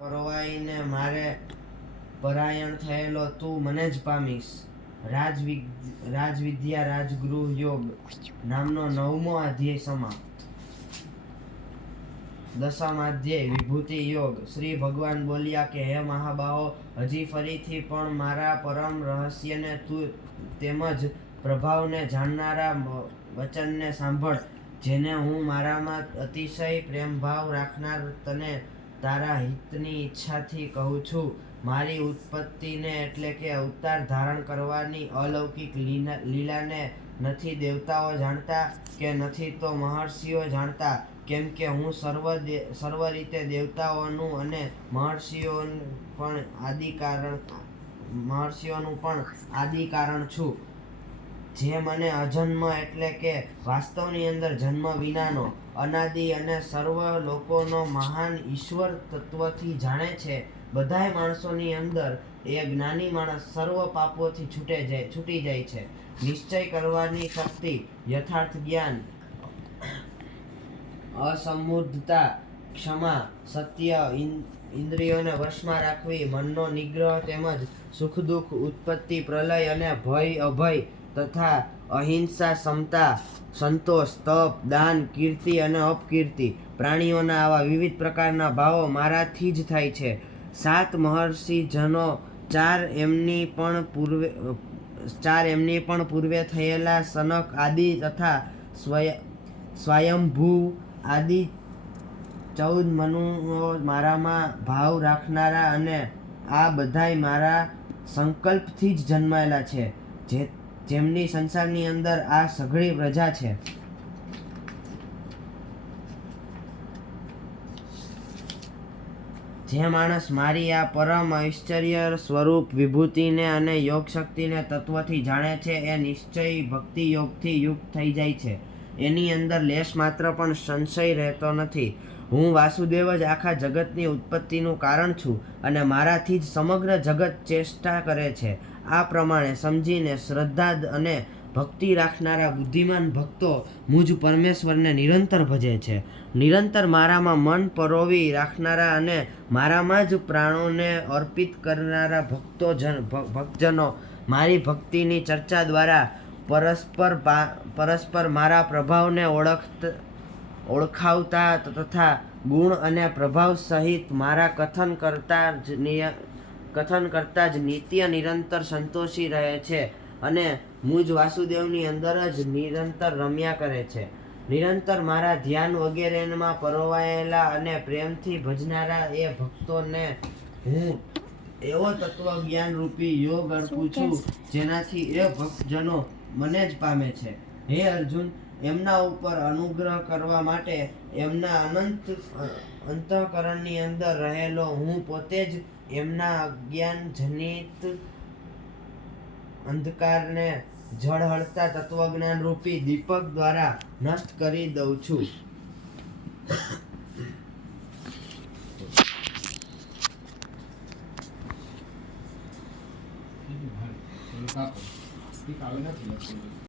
પરવાઈને મારે પરાયણ થયેલો તું મને જ પામીશ. રાજવિ રાજવિદ્યા રાજગૃહ યોગ નામનો નવમો અધ્યાય સમાપ્ત. દસમ અધ્યાય, વિભૂતિ યોગ. શ્રી ભગવાન બોલ્યા કે, હે મહાબાહો, હજી ફરીથી પણ મારા પરમ રહસ્યને તું તેમજ પ્રભાવને જાણનારા વચનને સાંભળ, જેને હું મારામાં અતિશય પ્રેમભાવ રાખનાર તને તારા હિતની ઈચ્છાથી કહું છું, મારી ઉત્પત્તિને એટલે કે અવતાર ધારણ કરવાની અલૌકિક લીલા- લીલાને નથી દેવતાઓ જાણતા કે નથી તો મહર્ષિઓ જાણતા, કેમ કે હું સર્વ સર્વ રીતે દેવતાઓનું અને મહર્ષિઓનું પણ આદિ કારણ, મહર્ષિઓનું પણ આદિ કારણ છું. જે મને અજન્મ એટલે કે વાસ્તવની અંદર જન્મ વિનાનો, અનાદિ અને સર્વ લોકોનો મહાન ઈશ્વર તત્વથી જાણે છે, બધાય માણસોની અંદર એ જ્ઞાની માણસ સર્વ પાપોથી છૂટે જાય, છૂટી જાય છે. નિશ્ચય કરવાની શક્તિ, યથાર્થ જ્ઞાન, અસમુદ્ધતા, ક્ષમા, સત્ય ઇન્દ્રિયોને વશમાં રાખવી, મનનો નિગ્રહ તેમજ સુખ દુઃખ ઉત્પત્તિ, પ્રલય અને ભય અભય તથા અહિંસા, સમતા, સંતોષ, તપ, દાન, કીર્તિ અને અપકીર્તિ. પ્રાણીઓના આવા વિવિધ પ્રકારના ભાવો મારાથી જ થાય છે. સાત મહર્ષિજનો ચાર એમની પણ પૂર્વે, ચાર એમની પણ પૂર્વે થયેલા સનક, આદિ તથા સ્વય, સ્વયંભૂ આદિ. ચૌદ મનુઓ મારામાં ભાવ રાખનારા અને આ બધાય મારા સંકલ્પથી જ જન્માયેલા છે. જે જેમની સંસારની અંદર આ સઘળી પ્રજા છે. જે માણસ મારી આ પરમ ઐશ્ચર્ય સ્વરૂપ વિભૂતિને અને યોગ શક્તિને તત્વથી જાણે છે, એ નિશ્ચય ભક્તિ યોગથી યુક્ત થઈ જાય છે. એની અંદર લેશ માત્ર પણ સંશય રહેતો નથી. હું વાસુદેવ જ આખા જગતની ઉત્પત્તિનું કારણ છું અને મારાથી જ સમગ્ર જગત ચેષ્ટા કરે છે. આ પ્રમાણે સમજીને શ્રદ્ધા અને ભક્તિ રાખનારા બુદ્ધિમાન ભક્તો મુજ પરમેશ્વરને નિરંતર ભજે છે. નિરંતર મારામાં મન પરોવી રાખનારા અને મારામાં જ પ્રાણોને અર્પિત કરનારા ભક્તો જન ભક્તજનો, મારી ભક્તિની ચર્ચા દ્વારા પરસ્પર પરસ્પર મારા પ્રભાવને ઓળખ ઓળખાવતા તથા ગુણ અને પ્રભાવ સહિત મારા કથન કરતા જ કથન કરતા જ નિત્ય નિરંતર સંતોષી રહે છે અને મુજ વાસુદેવની અંદર જ નિરંતર રમ્યા કરે છે. નિરંતર મારા ધ્યાન વગેરેમાં પરોવાયેલા અને પ્રેમથી ભજનારા એ ભક્તોને હું એવો તત્વજ્ઞાન રૂપી યોગ અર્પું છું? જેનાથી એ ભક્તજનો મને જ પામે છે. હે અર્જુન એમના ઉપર અનુગ્રહ કરવા માટે એમના અનંત અંતઃકરણની અંદર રહેલો હું પોતે જ એમના અજ્ઞાન જનિત અંધકારને જળહળતા તત્વજ્ઞાન રૂપી દીપક દ્વારા નષ્ટ કરી દઉં છું.